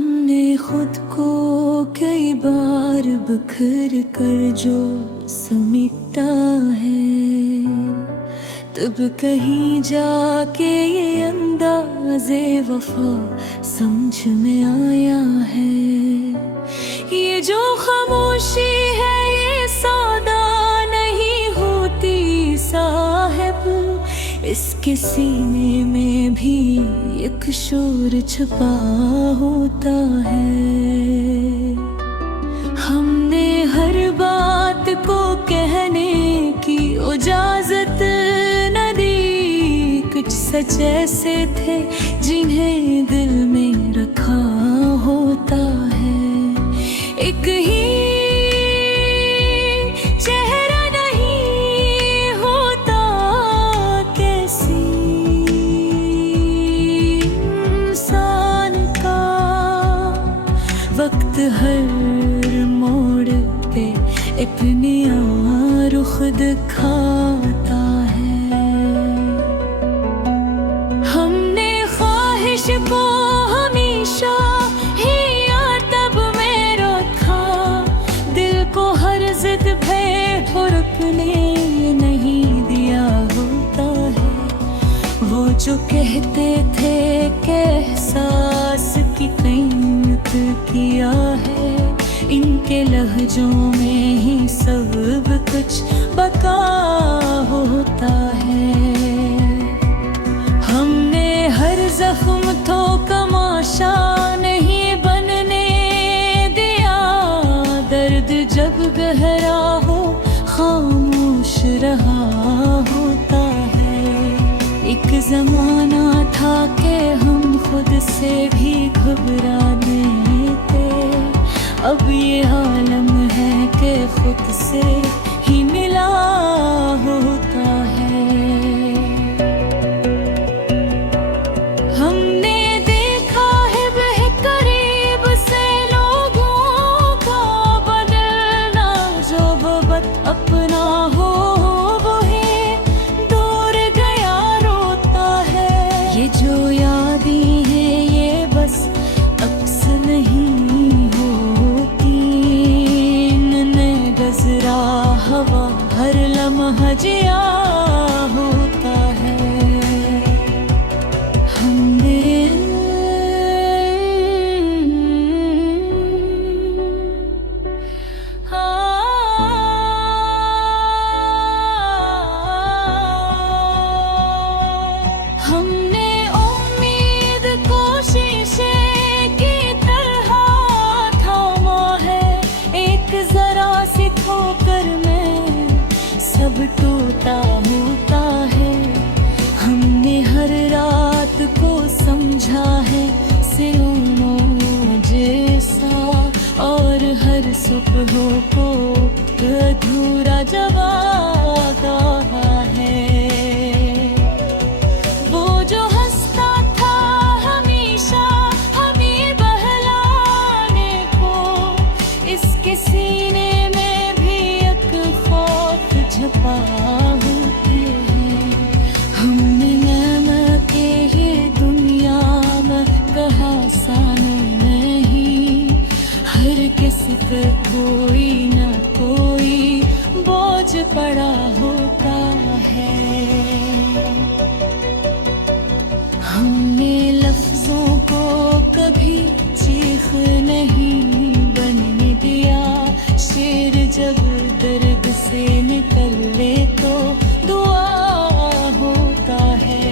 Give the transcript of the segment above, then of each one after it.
हमने खुद को कई बार बिखर कर जो समेटा है, तब कहीं जाके ये अंदाज़े वफा समझ में आया है। ये जो खामोशी है ये सौदा नहीं होती साहिब, इसके सीने में भी एक शोर छुपा होता है। हमने हर बात को कहने की इजाजत न दी, कुछ सच ऐसे थे जिन्हें दिल में रखा होता है। एक ही चेहरा नहीं होता, कैसी इंसान का वक्त हर मोड़ पे अपनी रुख दिखाता है। हमने ख्वाहिश को हमेशा ही तब में रखा, दिल को हर जिद पे रुकने नहीं दिया होता है। वो जो कहते थे कि एहसास की कीमत किया है, इनके लहजों में ही सब कुछ बका होता है। हमने हर जख्म तो तमाशा नहीं बनने दिया, दर्द जब गहरा हो खामोश रहा होता है। एक जमाना था कि हम खुद से भी घबराने थे, अब ये आलम है कि खुद से ही मिला होता है। हमने देखा है बेकरीब से लोगों का बदलना, जो मोहब्बत अपना हो वही दूर गया रोता है। ये जो यादें हैं ये बस अक्स नहीं हवा, हर लम्हा जिया होता है। हमने हमने उम्मीद को शीशे की तरह थामा है, एक जरा सी ठोकर में सब टूटा होता है। हमने हर रात को समझा है सिरों जैसा, और हर सुबह को अधूरा जवाब रहा है। वो जो हंसता था हमेशा हमें बहलाने को, इसके सीने में भी एक खौफ छुपा होती है। हमने नेमत के ये दुनिया में कहा सान नहीं, हर किसी पे कोई ना कोई बोझ पड़ा होता है। हमने लफ्जों को कभी चीख नहीं बनने दिया, शेर जब दर्द से निकले तो दुआ होता है।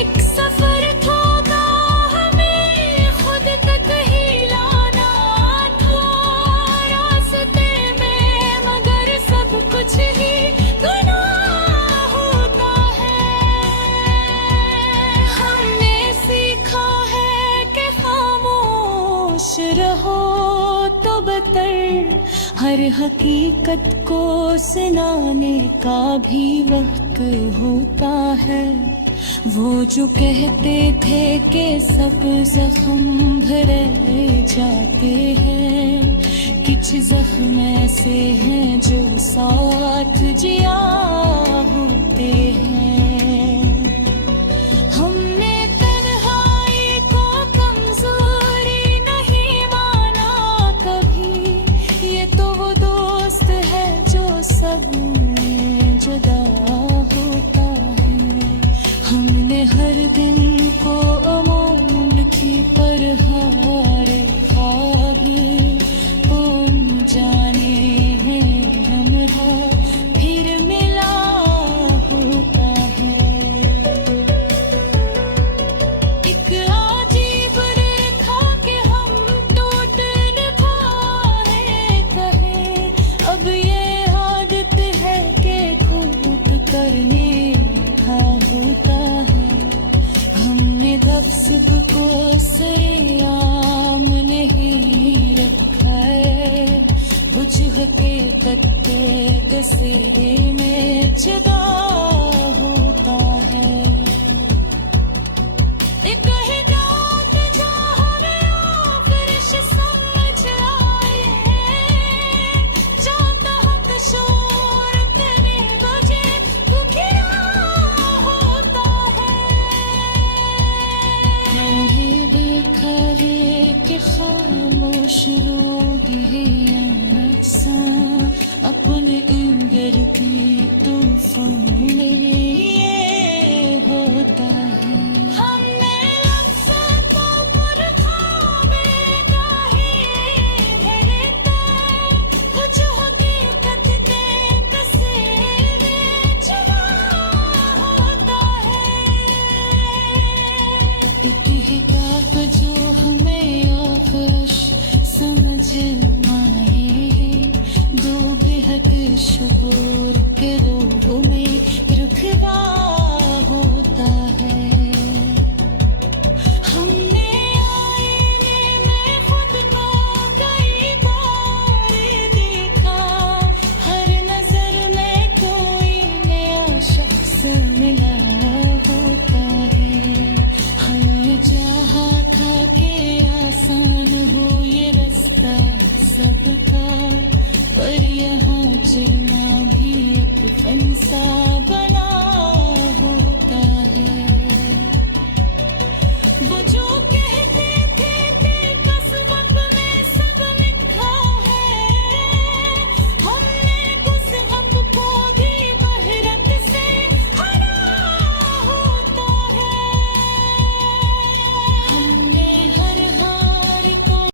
एक सफर था हमें खुद तक ही लाना था, रास्ते में मगर सब कुछ ही गुनाह होता है। हमने सीखा है कि खामोश रहो तो बतर, हर हकीकत को सुनाने का भी वक्त होता है। वो जो कहते थे कि सब जख्म भरे जाते हैं, कुछ जख्म ऐसे हैं जो साथ जिया होते हैं। हमने तन्हाई को कमजोरी नहीं हकीकत के कसीरे में जुदा होता है। कहीं रात जा हमें आफरिश समझ आए, जाता हक शोर तेरे बजे दुखिया होता है। मैंने देखा है कि खामोश